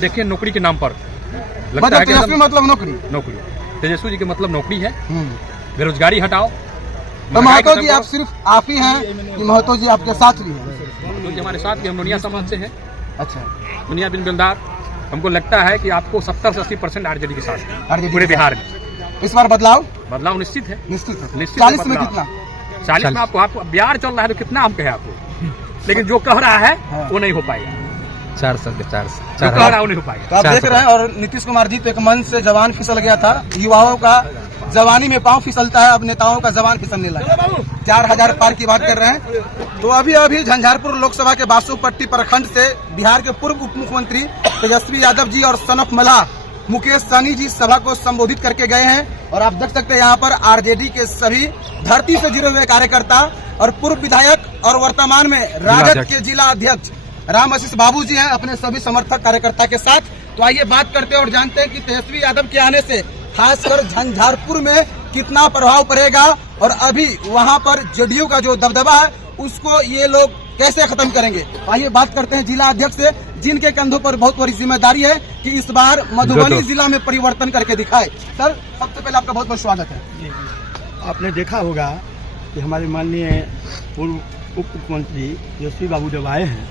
देखिए नौकरी के नाम पर लगता है कि मतलब नौकरी तेजस्वी जी के मतलब नौकरी है। बेरोजगारी हटाओ। तो महतो जी आप सिर्फ आप ही हैं कि महतो जी आपके साथ भी हैं? महतो जी हमारे साथ भी, हम नोनिया समाज से हैं। अच्छा, नोनिया बिन बेलदार। हमको लगता है कि आपको 70 से 80% आरजेडी के साथ पूरे बिहार में इस बार बदलाव निश्चित है। निश्चित है। निश्चित 40 में कितना? 40 में आपको बिहार चल रहा है तो कितना हम कहे आपको, लेकिन जो कह रहा है वो नहीं हो पाएगा। 400 जो कह रहा है वो नहीं हो पाएगा। तो आप देख रहे हैं, और नीतीश कुमार जी तो एक मंच से जवान फिसल गया था। युवाओं का जवानी में पांव फिसलता है, अब नेताओं का जवान फिसलने लगा। 4000 पार की बात कर रहे हैं। तो अभी झंझारपुर लोकसभा के बासुपट्टी प्रखंड से बिहार के पूर्व उप मुख्यमंत्री तेजस्वी यादव जी और सनफ मल्लाह मुकेश सहनी जी सभा को संबोधित करके गए हैं। और आप देख सकते हैं यहाँ पर आरजेडी के सभी धरती से जुड़े हुए कार्यकर्ता और पूर्व विधायक और वर्तमान में राजद के जिला अध्यक्ष राम आशीष बाबू जी हैं अपने सभी समर्थक कार्यकर्ता के साथ। तो आइए बात करते हैं और जानते हैं कि तेजस्वी यादव के आने से खासकर झंझारपुर में कितना प्रभाव पड़ेगा और अभी वहां पर जेडीयू का जो दबदबा है उसको ये लोग कैसे खत्म करेंगे। आइए बात करते हैं जिला अध्यक्ष से, जिनके कंधों पर बहुत बड़ी जिम्मेदारी है कि इस बार मधुबनी जिला में परिवर्तन करके दिखाए। सर, सबसे पहले आपका बहुत बहुत स्वागत है। आपने देखा होगा कि हमारे माननीय पूर्व उप मुख्यमंत्री तेजस्वी बाबू जब आए हैं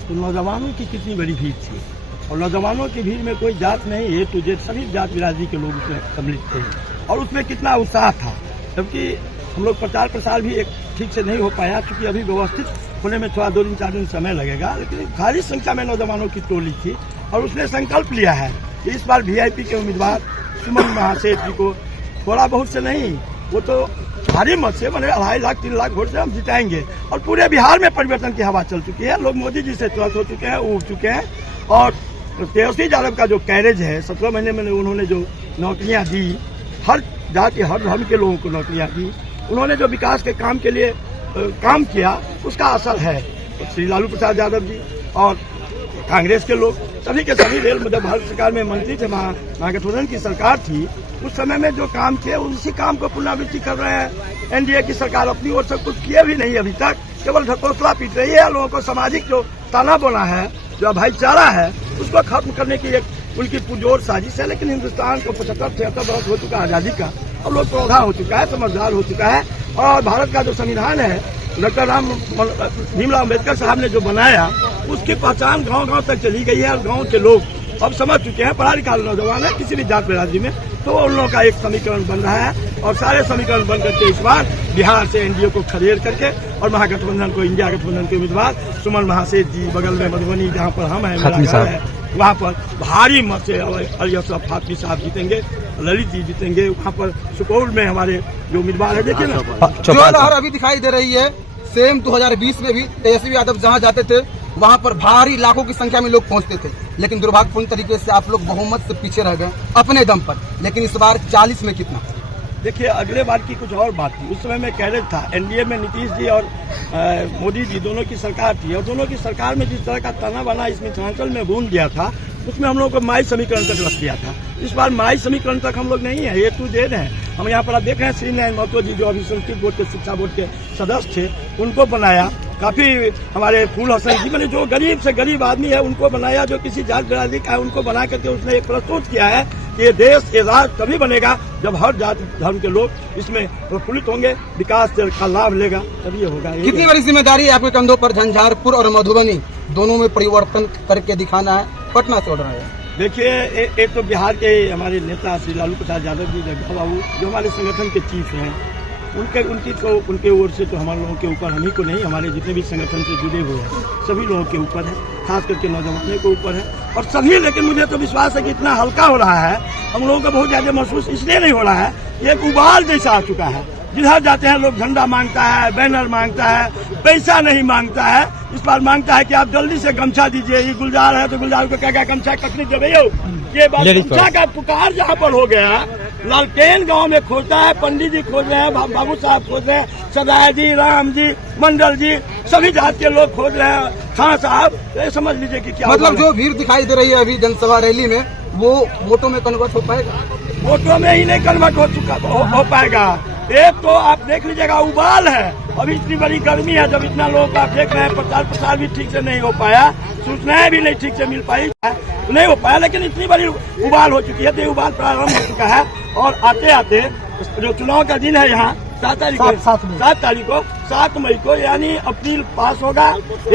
तो नौजवानों की कितनी बड़ी भीड़ थी, और नौजवानों की भीड़ में कोई जात नहीं, ए टू जेड सभी जात बिरादरी के लोग उसमें सम्मिलित थे। और उसमें कितना उत्साह था, जबकि हम लोग प्रचार प्रसार भी एक ठीक से नहीं हो पाया, क्योंकि अभी व्यवस्थित होने में थोड़ा 2 दिन 4 दिन समय लगेगा। लेकिन भारी संख्या में नौजवानों की टोली थी और उसने संकल्प लिया है कि इस बार वीआईपी के उम्मीदवार सुमन महासेठ जी को थोड़ा बहुत से नहीं, वो तो भारी मत से, मैंने 2.5 लाख 3 लाख वोट से हम जिताएंगे। और पूरे बिहार में परिवर्तन की हवा चल चुकी है, लोग मोदी जी से तुरंत हो चुके हैं, उठ चुके हैं। और तेजस्वी यादव का जो कैरेज है, 17 महीने में उन्होंने जो नौकरियां दी, हर जाति हर धर्म के लोगों को नौकरियां दी, उन्होंने जो विकास के काम के लिए काम किया उसका असर है। तो श्री लालू प्रसाद यादव जी और कांग्रेस के लोग सभी के सभी रेल जब भारत सरकार में मंत्री थे, महागठबंधन की सरकार थी, उस समय में जो काम किए उसी काम को पुनरावृत्ति कर रहे हैं। एनडीए की सरकार अपनी ओर से कुछ किए भी नहीं अभी तक, केवल ढकोसला पीट रही है। लोगों को सामाजिक जो ताना बोना है, जो भाईचारा है, उसको खत्म करने की एक उनकी पुरजोर साजिश है। लेकिन हिंदुस्तान को 75-76 वर्ष हो चुका है आजादी का, अब लोग पौधा हो चुका है, समझदार हो चुका है। और भारत का जो संविधान है डॉक्टर भीमराव अम्बेडकर साहब ने जो बनाया, उसकी पहचान गांव-गांव तक चली गई है। और गांव के लोग अब समझ चुके हैं, पढ़ा लिखा नौजवान है किसी भी जात बिरादरी में, तो उन लोगों का एक समीकरण बन रहा है। और सारे समीकरण बन करके इस बार बिहार से एनडीए को खदेड़ करके और महागठबंधन को, इंडिया गठबंधन के उम्मीदवार सुमन महासेठ जी, बगल में मधुबनी जहाँ पर हम हैं, मेरा घर है, वहाँ पर भारी मत से अलियासफ फातमी साहब जीतेंगे, ललित जी जीतेंगे। वहाँ पर सुपौल में हमारे जो उम्मीदवार है, देखिए ना जो लहर अभी दिखाई दे रही है, सेम 2020 में भी तेजस्वी यादव जहाँ जाते थे वहाँ पर भारी लाखों की संख्या में लोग पहुँचते थे। लेकिन दुर्भाग्यपूर्ण तरीके से आप लोग बहुमत से पीछे रह गए अपने दम पर। लेकिन इस बार 40 में कितना? देखिए, अगले बार की कुछ और बात थी। उस समय में कैरेज था, एनडीए में नीतीश जी और मोदी जी दोनों की सरकार थी, और दोनों की सरकार में जिस तरह का तना बना इस मिथिलांचल में बूंद गया था, उसमें हम लोग को माई समीकरण तक रख दिया था। इस बार माई समीकरण तक हम लोग नहीं है, ए टू जेड है। हम यहाँ पर आप देख रहे हैं, श्री नारायण महतो जी जो अभी संस्कृत बोर्ड के शिक्षा बोर्ड के सदस्य थे, उनको बनाया। काफी हमारे फूल हसन जी ने जो गरीब से गरीब आदमी है उनको बनाया, जो किसी जात बिरादरी का है उनको बना करके उसने एक प्रस्तुत किया है कि ये देश, ये राज्य तभी बनेगा जब हर जात धर्म के लोग इसमें प्रफुल्लित होंगे, विकास का लाभ लेगा, तभी ये होगा। कितनी बड़ी जिम्मेदारी है आपके कंधों पर झंझारपुर और मधुबनी दोनों में परिवर्तन करके दिखाना है, पटना से ऑर्डर है? देखिए, एक तो बिहार के हमारे नेता श्री लालू प्रसाद यादव जी, जगदम्बा बाबू जो हमारे संगठन के चीफ हैं, उनके ओर से तो हमारे लोगों के ऊपर, हम ही को नहीं, हमारे जितने भी संगठन से जुड़े हुए हैं सभी लोगों के ऊपर है, खास करके नौजवानों के ऊपर है। और सभी, लेकिन मुझे तो विश्वास है कि इतना हल्का हो रहा है, हम लोगों को बहुत ज्यादा महसूस इसलिए नहीं हो रहा है, एक उबाल जैसा आ चुका है। जिधर जाते हैं लोग झंडा मांगता है, बैनर मांगता है, पैसा नहीं मांगता है। इस बार मांगता है कि आप जल्दी से गमछा दीजिए, ये गुलजार है तो गुलजार को क्या गमछा कखनी दे भैया। ये बात गमछा का पुकार जहाँ पर हो गया, लालटेन गांव में खोजता है, पंडित जी खोज रहे हैं, बाबू साहब खोज रहे हैं, सदाय जी, राम जी, मंडल जी, सभी जात के लोग खोज रहे हैं, खान साहब, तो समझ लीजिए कि क्या मतलब जो भीड़ दिखाई दे रही है अभी जनसभा रैली में, वो वोटों में कन्वर्ट हो पाएगा? वोटों में ही नहीं कन्वर्ट हो पाएगा। एक तो आप देख लीजिएगा उबाल है, अभी इतनी बड़ी गर्मी है, जब इतना लोगों का आप देख रहे हैं, प्रचार भी ठीक से नहीं हो पाया, सूचनाएं भी नहीं ठीक से मिल पाई, नहीं हो पाया, लेकिन इतनी बड़ी उबाल हो चुकी है, तो उबाल प्रारंभ हो चुका है। और आते आते जो चुनाव का दिन है यहाँ 7 तारीख को 7 मई को यानी अप्रैल पास होगा,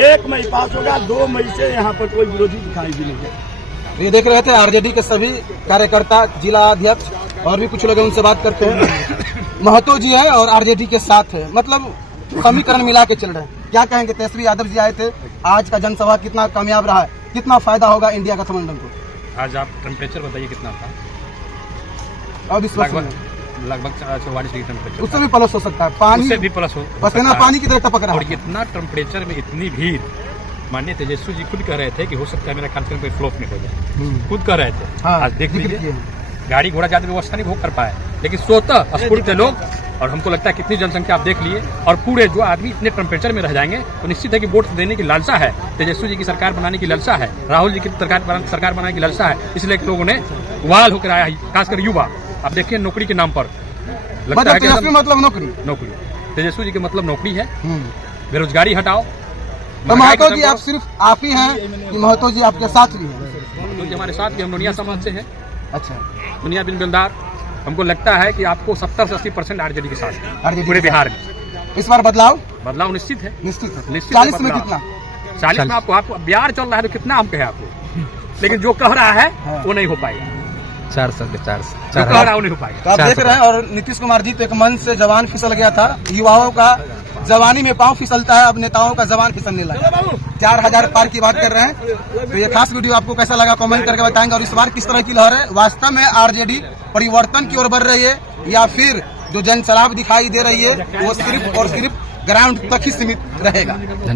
1 मई पास होगा, 2 मई से यहाँ पर कोई विरोधी दिखाई भी नहीं देगा। ये देख रहे थे आरजेडी के सभी कार्यकर्ता, जिला अध्यक्ष और भी कुछ लोग उनसे बात करते हैं। महतो जी है और आरजेडी के साथ है, मतलब समीकरण मिला के चल रहे हैं। क्या कहेंगे? तेजस्वी यादव जी आए थे, आज का जनसभा कितना कामयाब रहा है, कितना फायदा होगा इंडिया गठबंधन को? आज आप टेम्परेचर बताइए कितना था? अब इस वक्त लगभग 44 डिग्री टेम्परेचर, उससे भी प्लस हो सकता है, पानी उससे भी प्लस हो, पसीना पानी की तरह टपक रहा और है। इतना टेम्परेचर में इतनी भीड़, माननीय तेजस्वी जी खुद कह रहे थे कि हो सकता है मेरा कार्यक्रम कोई फ्लॉप नहीं हो जाए, खुद कह रहे थे। हाँ, आज देख लीजिए, गाड़ी घोड़ा ज्यादा व्यवस्था नहीं भोग कर पाए, लेकिन स्वतः स्फूर्त थे लोग। और हमको लगता है कितनी जनसंख्या आप देख लिए, और पूरे जो आदमी इतने टेम्परेचर में रह जाएंगे तो निश्चित है कि वोट देने की लालसा है, तेजस्वी जी की सरकार बनाने की लालसा है, राहुल जी की सरकार बनाने की लालसा है, इसलिए लोगों ने उबाल होकर आया, खासकर युवा। आप देखिए नौकरी के नाम पर लगता है तेजस्वी मतलब नौकरी, तेजस्वी जी के मतलब नौकरी है, बेरोजगारी हटाओ। तो महतो जी आप सिर्फ आप ही हैं कि महतो जी आपके साथ भी हैं? महतो जी हमारे साथ भी, हम दुनिया समाज से हैं। अच्छा, दुनिया बिन दिलदार। हमको लगता है कि आपको 70 से 80% आरजेडी के साथ पूरे बिहार में इस बार बदलाव निश्चित है। निश्चित है। निश्चित 40 में कितना? 40 में आपको बिहार चल रहा है तो कितना हम कहे आपको, लेकिन जो कह रहा है वो नहीं हो पाएगा। 400 जो कह रहा है वो नहीं हो पाएगा। तो आप देख रहे हैं, और नीतीश कुमार जी तो एक मन से जवान फिसल गया था, युवाओं का जवानी में पांव फिसलता है, अब नेताओं का जवान फिसलने लगा। 4000 पार की बात कर रहे हैं। तो ये खास वीडियो आपको कैसा लगा कमेंट करके बताएंगे, और इस बार किस तरह की लहर है, वास्तव में आरजेडी परिवर्तन की ओर बढ़ रही है या फिर जो जनसलाब दिखाई दे रही है वो सिर्फ और सिर्फ ग्राउंड तक ही सीमित रहेगा।